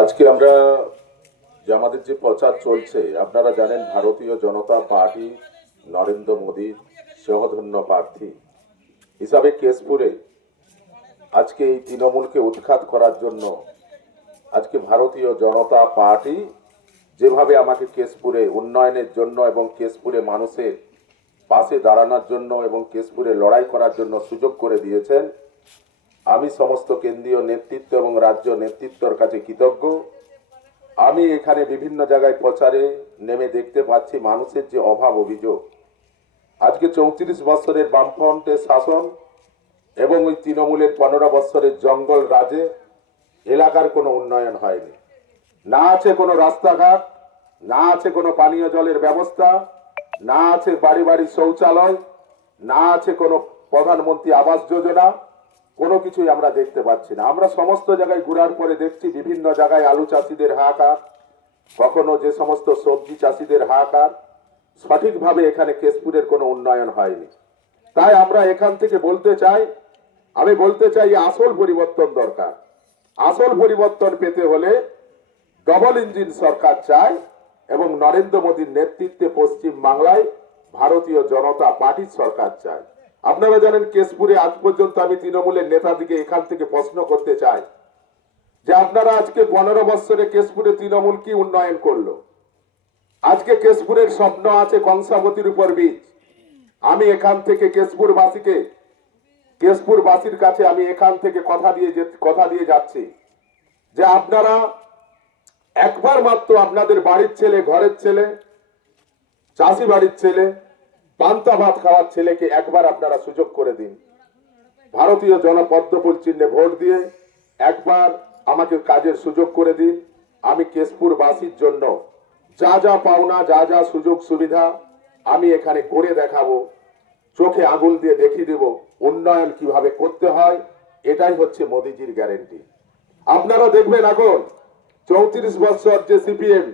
আজকে আমরা যে আমাদের যে প্রচার চলছে, আপনারা জানেন ভারতীয় জনতা পার্টি নরেন্দ্র মোদীর সহধন্য প্রার্থী হিসাবে কেশপুরে আজকে এই তৃণমূলকে উৎখাত করার জন্য আজকে ভারতীয় জনতা পার্টি যেভাবে আমাকে কেশপুরে উন্নয়নের জন্য এবং কেশপুরে মানুষের পাশে দাঁড়ানোর জন্য এবং কেশপুরে লড়াই করার জন্য সুযোগ করে দিয়েছেন, আমি সমস্ত কেন্দ্রীয় নেতৃত্ব এবং রাজ্য নেতৃত্বর কাছে কৃতজ্ঞ। আমি এখানে বিভিন্ন জায়গায় প্রচারে নেমে দেখতে পাচ্ছি মানুষের যে অভাব অভিযোগ। আজকে 34 বছরের বামফ্রন্টের শাসন এবং ওই তৃণমূলের 15 বছরের জঙ্গল রাজে এলাকার কোনো উন্নয়ন হয়নি। না আছে কোনো রাস্তাঘাট, না আছে কোনো পানীয় জলের ব্যবস্থা, না আছে বাড়ি বাড়ি শৌচালয়, না আছে কোনো প্রধানমন্ত্রী আবাস যোজনা, কোনো কিছুই আমরা দেখতে পাচ্ছি না। আমরা সমস্ত জায়গায় ঘোরার পরে দেখছি বিভিন্ন জায়গায় আলু চাষিদের হাহাকার, কখনো যে সমস্ত সবজি চাষিদের হাহাকার। সঠিকভাবে এখানে কেশপুরের কোনো উন্নয়ন হয়নি। তাই আমরা এখান থেকে আমি বলতে চাই আসল পরিবর্তন দরকার। আসল পরিবর্তন পেতে হলে ডবল ইঞ্জিন সরকার চাই এবং নরেন্দ্র মোদীর নেতৃত্বে পশ্চিম বাংলায় ভারতীয় জনতা পার্টির সরকার চাই। আপনারা জানেন কেশপুরে আজ পর্যন্ত আমি তৃণমূলের নেতাদিকে এখান থেকে প্রশ্ন করতে চাই যে আপনারা আজকে 15 বছরে কেশপুরে তৃণমূল কি উন্নয়ন করলো? আজকে কেশপুরের স্বপ্ন আছে কংসাবতীর উপর বীজ। আমি এখান থেকে কেশপুরবাসীর কাছে আমি এখান থেকে কথা দিয়ে যাচ্ছি যে আপনারা একবার মাত্র আপনাদের বাড়ির ছেলে, ঘরের ছেলে, চাষি বাড়ির ছেলে, পান্তা ভাত খাওয়ার ছেলেকে একবার আপনারা সুযোগ করে দিন। ভারতীয় জনপদ্মফুল চিহ্নে ভোট দিয়ে একবার আমাকে কাজের সুযোগ করে দিন। আমি কেশপুরবাসীর জন্য যা যা পাওনা, যা যা সুযোগ সুবিধা আমি এখানে করে দেখাবো, চোখে আঙুল দিয়ে দেখিয়ে দেব উন্নয়ন কিভাবে করতে হয়। এটাই হচ্ছে মোদিজির গ্যারেন্টি। আপনারা দেখবেন এখন 34 বছর যে সিপিএম,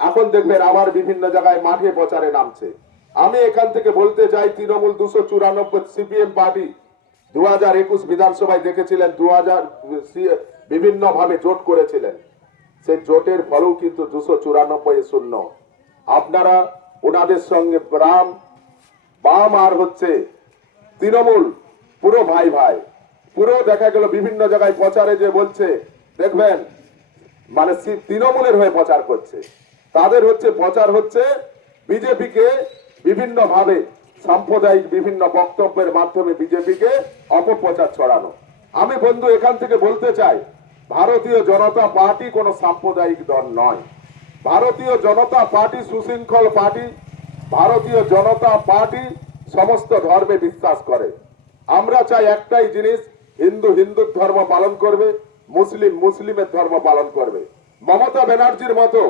এখন দেখবেন আবার বিভিন্ন জায়গায় মাঠে প্রচারে নামছে। আমি এখান থেকে বলতে চাই তৃণমূল 294 সিপিএম পার্টি 2021 বিধানসভায় দেখেছিলেন, 2000 বিভিন্ন ভাবে জোট করেছিলেন। সেই জোটের ফলেও কিন্তু 294 শূন্য। আপনারা ওনাদের সঙ্গে বাম আর হচ্ছে তৃণমূল পুরো ভাই ভাই। পুরো দেখা গেল বিভিন্ন জায়গায় প্রচারে যে বলছে, দেখবেন মানে তৃণমূলের হয়ে প্রচার করছে। তাদের প্রচার হচ্ছে বিজেপিকে বিভিন্ন ভাবে সাম্প্রদায়িক বিভিন্ন বক্তব্যের মাধ্যমে বিজেপিকে অপপ্রচার ছড়ানো। আমি বন্ধু এখান থেকে বলতে চাই, ভারতীয় জনতা পার্টি কোনো সাম্প্রদায়িক দল নয়। ভারতীয় জনতা পার্টি সুশৃঙ্খল পার্টি। ভারতীয় জনতা পার্টি সমস্ত ধর্মে বিশ্বাস করে। আমরা চাই একটাই জিনিস, হিন্দু হিন্দুর ধর্ম পালন করবে, মুসলিম মুসলিমের ধর্ম পালন করবে। মমতা ব্যানার্জির মতো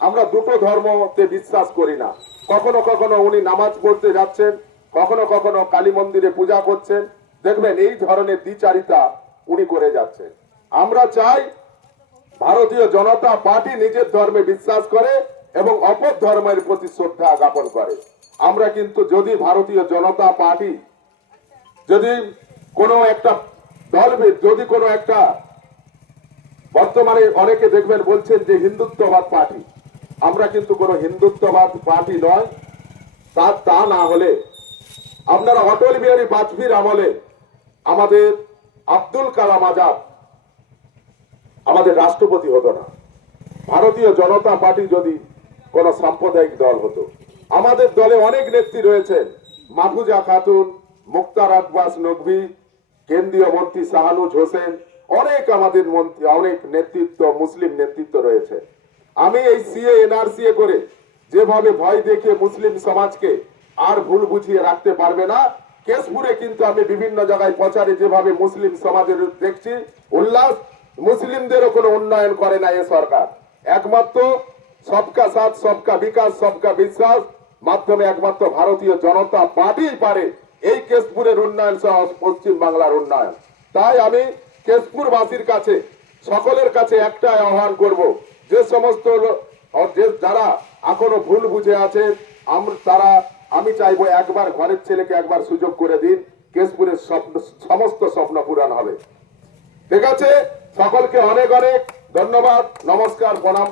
আমরা দুটো ধর্মতে বিশ্বাস করি না। কখনো কখনো উনি নামাজ পড়তে যাচ্ছেন, কখনো কখনো কালী মন্দিরে পূজা করছেন, দেখবেন এই ধরনের দ্বিচারিতা উনি করে যাচ্ছেন। আমরা চাই ভারতীয় জনতা পার্টি নিজের ধর্মে বিশ্বাস করে এবং অপর ধর্মের প্রতি শ্রদ্ধা জ্ঞাপন করে। আমরা কিন্তু যদি ভারতীয় জনতা পার্টি যদি কোনো একটা দল, যদি কোনো একটা বর্তমানে অনেকে দেখবেন বলছেন যে হিন্দুত্ববাদ পার্টি, আমরা কিন্তু কোনো হিন্দুত্ববাদ পার্টি নয়। তা না হলে আপনারা অটল বিহারী বাজপেয়ীর আমলে আমাদের আব্দুল কালাম আজাদ আমাদের রাষ্ট্রপতি হতো না। ভারতীয় জনতা পার্টি যদি কোন সাম্প্রদায়িক দল হতো। আমাদের দলে অনেক নেত্রী রয়েছেন, মাহফুজা খাতুন, মুক্তার আব্বাস নকভি, কেন্দ্রীয় মন্ত্রী শাহানুজ হোসেন, অনেক আমাদের মন্ত্রী, অনেক নেতৃত্ব, মুসলিম নেতৃত্ব রয়েছে। আমি এই সিএ এনআরসি করে যেভাবে ভয় দেখিয়ে মুসলিম সমাজকে আর ভুল বুঝিয়ে রাখতে পারবে না। কেশপুরে কিন্তু আমি বিভিন্ন জায়গায় প্রচারে যেভাবে মুসলিম সমাজের দেখছি উল্লাস, মুসলিমদেরও কোনো উন্নয়ন করে না এ সরকার। একমাত্র সবকা সাথ, সবকা বিকাশ, সবকা বিশ্বাস মাধ্যমে একমাত্র ভারতীয় জনতা পার্টি পারে এই কেশপুরের উন্নয়ন সহ পশ্চিম বাংলার উন্নয়ন। তাই আমি কেশপুরবাসীর কাছে, সকলের কাছে একটাই আহ্বান করব, যে সমস্ত যারা এখনো ভুল বুঝে আছে আমি চাইবো একবার ঘরের ছেলেকে একবার সুযোগ করে দিন, কেশপুরের সমস্ত স্বপ্ন পূরণ হবে। ঠিক আছে, সকলকে অনেক অনেক ধন্যবাদ, নমস্কার, প্রণাম।